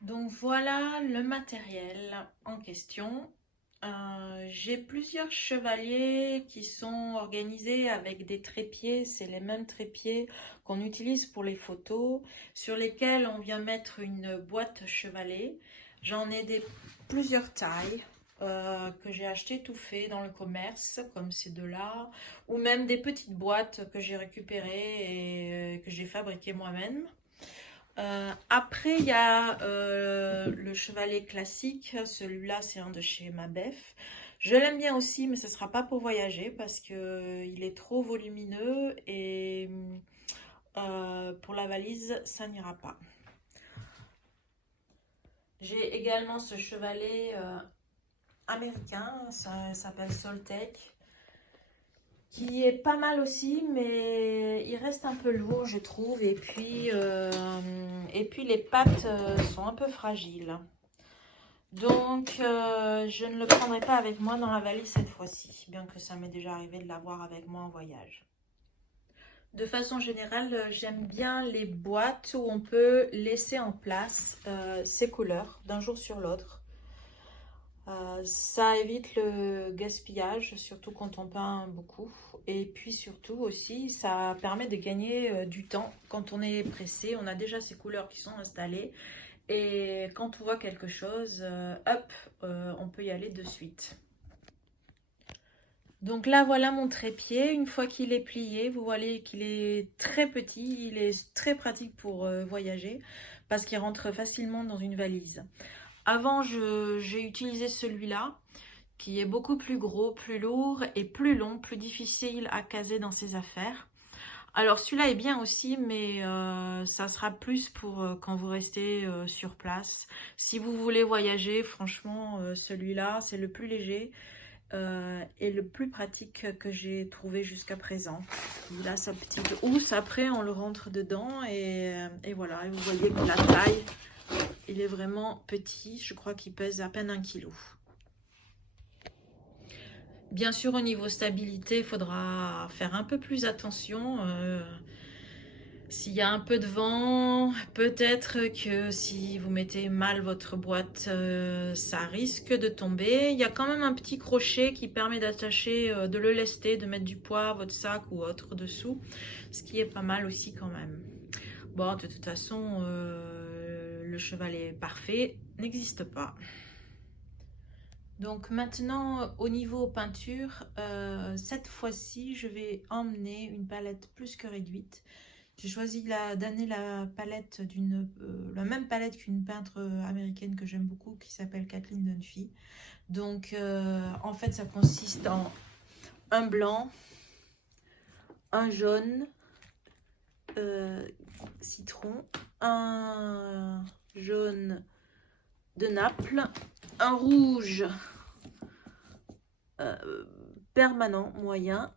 Donc voilà le matériel en question. J'ai plusieurs chevaliers qui sont organisés avec des trépieds. C'est les mêmes trépieds qu'on utilise pour les photos, sur lesquels on vient mettre une boîte chevalet. J'en ai plusieurs tailles que j'ai acheté tout fait dans le commerce, comme ces deux-là, ou même des petites boîtes que j'ai récupérées et que j'ai fabriquées moi-même. Après, il y a le chevalet classique. Celui-là, c'est un de chez Mabef. Je l'aime bien aussi, mais ce ne sera pas pour voyager parce que il est trop volumineux et pour la valise, ça n'ira pas. J'ai également ce chevalet américain, ça s'appelle Soltec, qui est pas mal aussi, mais il reste un peu lourd, je trouve. Et puis les pattes sont un peu fragiles. Donc, je ne le prendrai pas avec moi dans la valise cette fois-ci, bien que ça m'est déjà arrivé de l'avoir avec moi en voyage. De façon générale, j'aime bien les boîtes où on peut laisser en place ses couleurs d'un jour sur l'autre. Ça évite le gaspillage, surtout quand on peint beaucoup. Et puis surtout aussi, ça permet de gagner du temps. Quand on est pressé, on a déjà ces couleurs qui sont installées. Et quand on voit quelque chose, hop, on peut y aller de suite. Donc là, voilà mon trépied. Une fois qu'il est plié, vous voyez qu'il est très petit. Il est très pratique pour voyager parce qu'il rentre facilement dans une valise. Avant, j'ai utilisé celui-là qui est beaucoup plus gros, plus lourd et plus long, plus difficile à caser dans ses affaires. Alors celui-là est bien aussi, mais ça sera plus pour quand vous restez sur place. Si vous voulez voyager, franchement, celui-là, c'est le plus léger et le plus pratique que j'ai trouvé jusqu'à présent. Il a sa petite housse, après on le rentre dedans et voilà. Et vous voyez que la taille, il est vraiment petit. Je crois qu'il pèse à peine 1 kg. Bien sûr, au niveau stabilité, il faudra faire un peu plus attention. S'il y a un peu de vent, peut-être que si vous mettez mal votre boîte, ça risque de tomber. Il y a quand même un petit crochet qui permet d'attacher, de le lester, de mettre du poids, votre sac ou autre dessous, ce qui est pas mal aussi quand même. Bon, de toute façon, le chevalet parfait n'existe pas. Donc maintenant, au niveau peinture, cette fois-ci, je vais emmener une palette plus que réduite. J'ai choisi d'amener la palette la même palette qu'une peintre américaine que j'aime beaucoup qui s'appelle Kathleen Dunphy. Donc en fait, ça consiste en un blanc, un jaune, citron, un jaune de Naples, un rouge permanent moyen,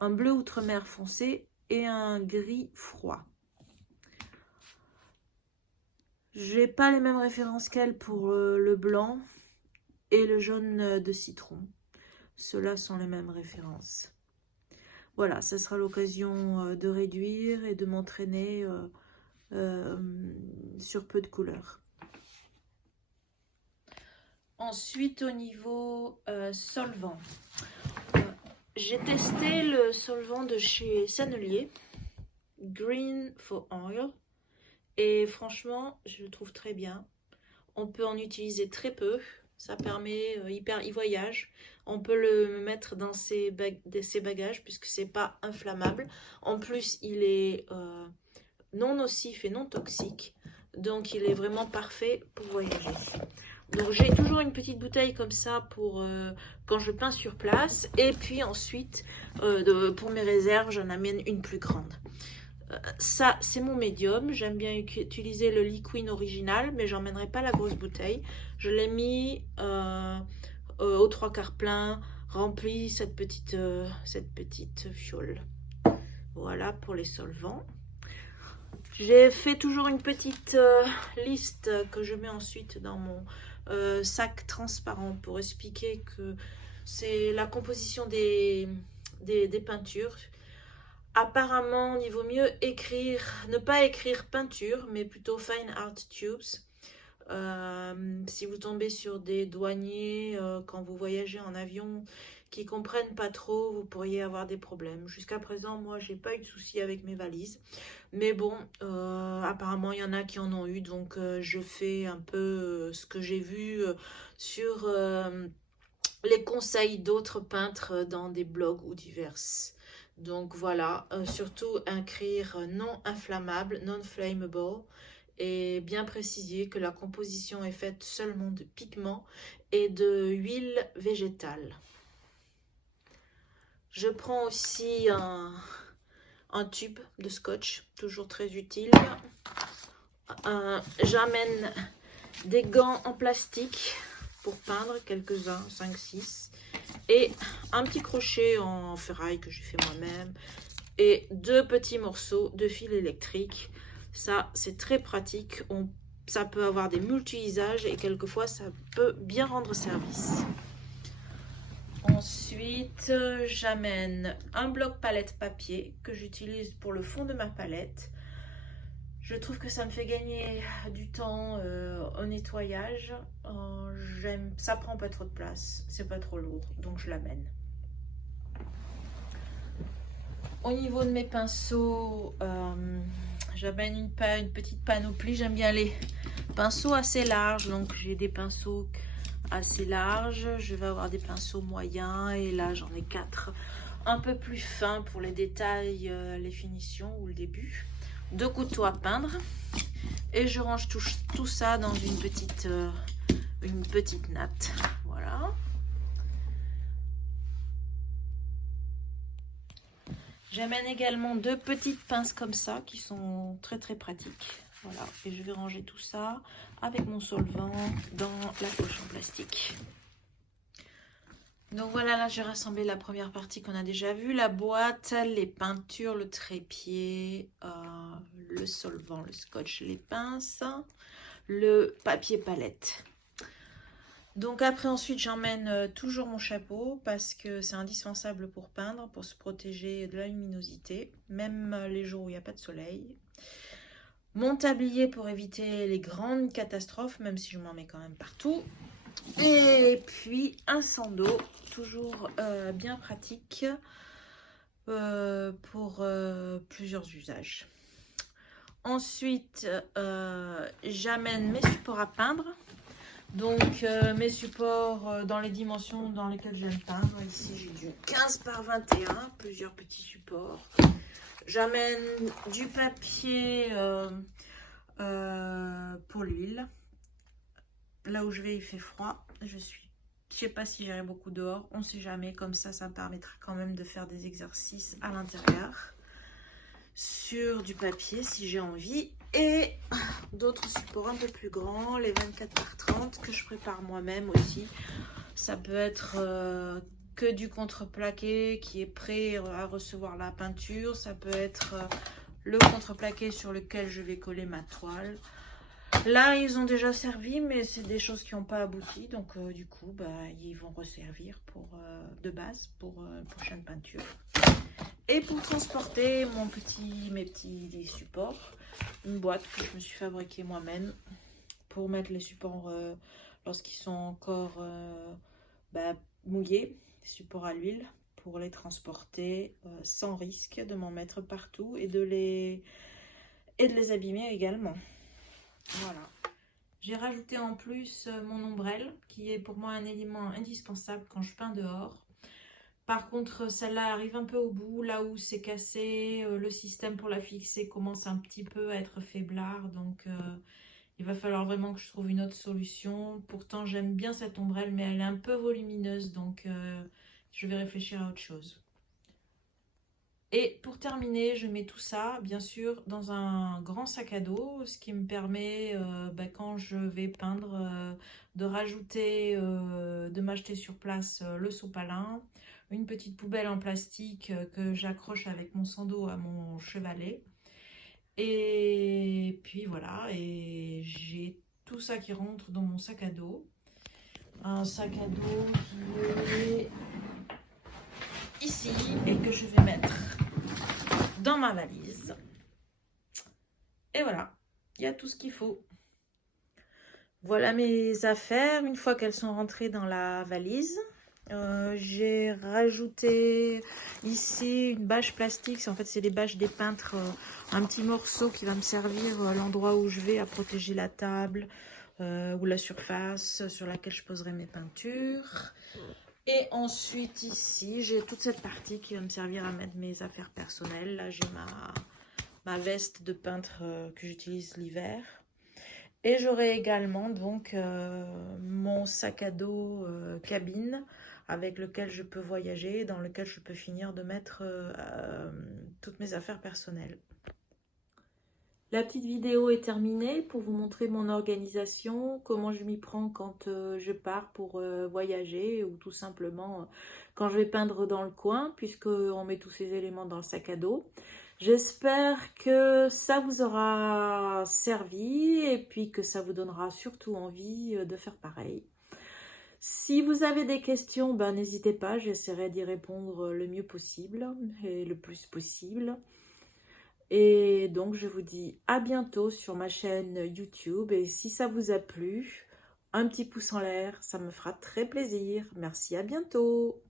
un bleu outre-mer foncé et un gris froid. J'ai pas les mêmes références qu'elle pour le blanc et le jaune de citron. Ceux-là sont les mêmes références. Voilà, ça sera l'occasion de réduire et de m'entraîner sur peu de couleurs. Ensuite, au niveau solvant. J'ai testé le solvant de chez Sennelier, Green for Oil. Et franchement, je le trouve très bien. On peut en utiliser très peu. Ça permet, il voyage. On peut le mettre dans ses bagages puisque c'est pas inflammable. En plus, il est non nocif et non toxique. Donc, il est vraiment parfait pour voyager. Donc, j'ai toujours une petite bouteille comme ça pour quand je peins sur place. Et puis ensuite, pour mes réserves, j'en amène une plus grande. Ça, c'est mon médium. J'aime bien utiliser le liquide original, mais j'emmènerai pas la grosse bouteille. Je l'ai mis aux 3/4 plein, rempli cette petite fiole. Voilà pour les solvants. J'ai fait toujours une petite liste que je mets ensuite dans mon sac transparent pour expliquer que c'est la composition des peintures. Apparemment, il vaut mieux ne pas écrire peinture, mais plutôt fine art tubes. Si vous tombez sur des douaniers quand vous voyagez en avion qui comprennent pas trop, vous pourriez avoir des problèmes. Jusqu'à présent, moi, j'ai pas eu de soucis avec mes valises. Mais bon, apparemment, il y en a qui en ont eu. Donc, je fais un peu ce que j'ai vu sur les conseils d'autres peintres dans des blogs ou diverses. Donc, voilà. Surtout, écrire non inflammable, non flammable. Et bien préciser que la composition est faite seulement de pigments et de huile végétale. Je prends aussi un tube de scotch, toujours très utile. J'amène des gants en plastique pour peindre, quelques-uns, 5-6. Et un petit crochet en ferraille que j'ai fait moi-même. Et 2 petits morceaux de fil électrique. Ça, c'est très pratique. Ça peut avoir des multi-usages et quelquefois, ça peut bien rendre service. Ensuite, j'amène un bloc palette papier que j'utilise pour le fond de ma palette. Je trouve que ça me fait gagner du temps au nettoyage. Ça prend pas trop de place, c'est pas trop lourd, donc je l'amène. Au niveau de mes pinceaux, j'amène une petite panoplie. J'aime bien les pinceaux assez larges, donc j'ai des pinceaux assez larges. Je vais avoir des pinceaux moyens et là j'en ai 4 un peu plus fins pour les détails, les finitions ou le début. 2 couteaux à peindre et je range tout ça dans une petite natte. Voilà. J'amène également 2 petites pinces comme ça qui sont très très pratiques. Voilà, et je vais ranger tout ça avec mon solvant dans la poche en plastique. Donc voilà, là j'ai rassemblé la première partie qu'on a déjà vue, la boîte, les peintures, le trépied, le solvant, le scotch, les pinces, le papier palette. Donc après ensuite j'emmène toujours mon chapeau parce que c'est indispensable pour peindre, pour se protéger de la luminosité, même les jours où il n'y a pas de soleil. Mon tablier pour éviter les grandes catastrophes, même si je m'en mets quand même partout. Et puis un seau d'eau, toujours bien pratique pour plusieurs usages. Ensuite, j'amène mes supports à peindre. Donc mes supports dans les dimensions dans lesquelles j'aime peindre. Ici j'ai du 15 par 21, plusieurs petits supports. J'amène du papier pour l'huile. Là où je vais il fait froid. Je sais pas si j'irai beaucoup dehors, on sait jamais. Comme ça me permettra quand même de faire des exercices à l'intérieur sur du papier si j'ai envie. Et d'autres supports un peu plus grands, les 24 par 30 que je prépare moi-même aussi. Ça peut être que du contreplaqué qui est prêt à recevoir la peinture. Ça peut être le contreplaqué sur lequel je vais coller ma toile. Là, ils ont déjà servi, mais c'est des choses qui n'ont pas abouti. Donc, du coup, ils vont resservir de base pour prochaine peinture. Et pour transporter mes petits supports, une boîte que je me suis fabriquée moi-même pour mettre les supports lorsqu'ils sont encore mouillés, des supports à l'huile, pour les transporter sans risque de m'en mettre partout et de les abîmer également. Voilà. J'ai rajouté en plus mon ombrelle qui est pour moi un élément indispensable quand je peins dehors. Par contre, celle-là arrive un peu au bout, là où c'est cassé, le système pour la fixer commence un petit peu à être faiblard, donc il va falloir vraiment que je trouve une autre solution. Pourtant, j'aime bien cette ombrelle, mais elle est un peu volumineuse, donc je vais réfléchir à autre chose. Et pour terminer, je mets tout ça, bien sûr, dans un grand sac à dos, ce qui me permet, quand je vais peindre, de rajouter, de m'acheter sur place le sopalin, une petite poubelle en plastique que j'accroche avec mon sando à mon chevalet. Et puis voilà, et j'ai tout ça qui rentre dans mon sac à dos. Un sac à dos qui est ici et que je vais mettre dans ma valise. Et voilà, il y a tout ce qu'il faut. Voilà mes affaires, une fois qu'elles sont rentrées dans la valise. J'ai rajouté ici une bâche plastique, en fait c'est les bâches des peintres, un petit morceau qui va me servir à l'endroit où je vais à protéger la table ou la surface sur laquelle je poserai mes peintures. Et ensuite ici j'ai toute cette partie qui va me servir à mettre mes affaires personnelles. Là j'ai ma veste de peintre que j'utilise l'hiver. Et j'aurai également donc mon sac à dos cabine avec lequel je peux voyager, dans lequel je peux finir de mettre toutes mes affaires personnelles. La petite vidéo est terminée pour vous montrer mon organisation, comment je m'y prends quand je pars pour voyager ou tout simplement quand je vais peindre dans le coin, puisqu'on met tous ces éléments dans le sac à dos. J'espère que ça vous aura servi et puis que ça vous donnera surtout envie de faire pareil. Si vous avez des questions, ben, n'hésitez pas, j'essaierai d'y répondre le mieux possible et le plus possible. Et donc, je vous dis à bientôt sur ma chaîne YouTube. Et si ça vous a plu, un petit pouce en l'air, ça me fera très plaisir. Merci, à bientôt.